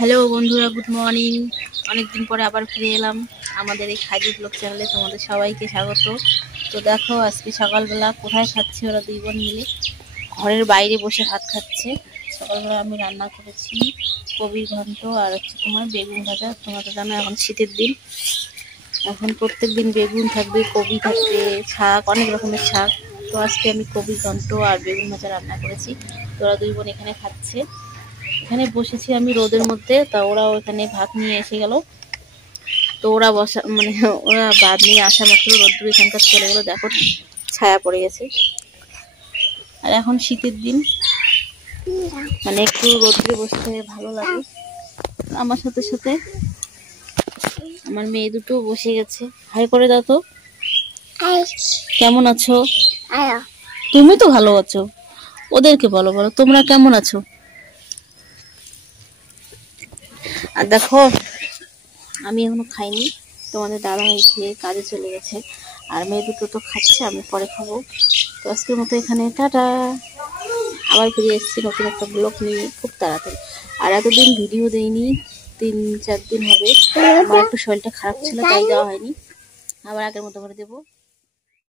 Hello বন্ধুরা, good morning. অনেকদিন পরে আবার ফিরে এলাম আমাদের এই খাদি ব্লগ চ্যানেলে। তোমাদের সবাইকে স্বাগত। তো দেখো আজকে সকালবেলা কোথায় খাচ্ছে ওরা দুই বোন মিলে, ঘরের বাইরে বসে ভাত খাচ্ছে। সকালবেলা আমি রান্না করেছি কবির ঘন্ট আর হচ্ছে তোমার বেগুন ভাজা। তোমরা তো জানো এখন শীতের দিন, এখন প্রত্যেক দিন বেগুন থাকবে, কবি থাকবে, শাক, অনেক রকমের শাক। তো আজকে আমি কবির ঘন্ট আর বেগুন ভাজা রান্না করেছি। তো ওরা দুই বোন এখানে খাচ্ছে। এখানে বসেছি আমি রোদের মধ্যে, তা ওরাও এখানে ভাত নিয়ে এসে গেল। তো ওরা বসা ওরা ভাত নিয়ে আসা মাত্র রোদ্দুর এখানকার চলে গেলো। দেখো ছায়া পড়ে গেছে। আর এখন শীতের দিন, মানে একটু রোদ্রে বসতে ভালো লাগে। আমার সাথে সাথে আমার মেয়ে দুটো বসে গেছে। হাই করে দাও তো। কেমন আছো? তুমি তো ভালো আছো, ওদেরকে বলো বলো তোমরা কেমন আছো। আর দেখো আমি এখনো খাইনি, তোমাদের দাদা ভাই খেয়ে কাজে চলে গেছে, আর মেয়ে দুটো তো খাচ্ছে, আমি পরে খাবো। তো আজকের মতো এখানে টাটা। আবার ফিরে এসেছি নতুন একটা ব্লগ নিয়ে খুব তাড়াতাড়ি। আর এতদিন ভিডিও দেইনি, 3-4 দিন হবে। আমার একটু শরীরটা খারাপ ছিল তাই দেওয়া হয়নি, আবার আগের মতো করে দেবো।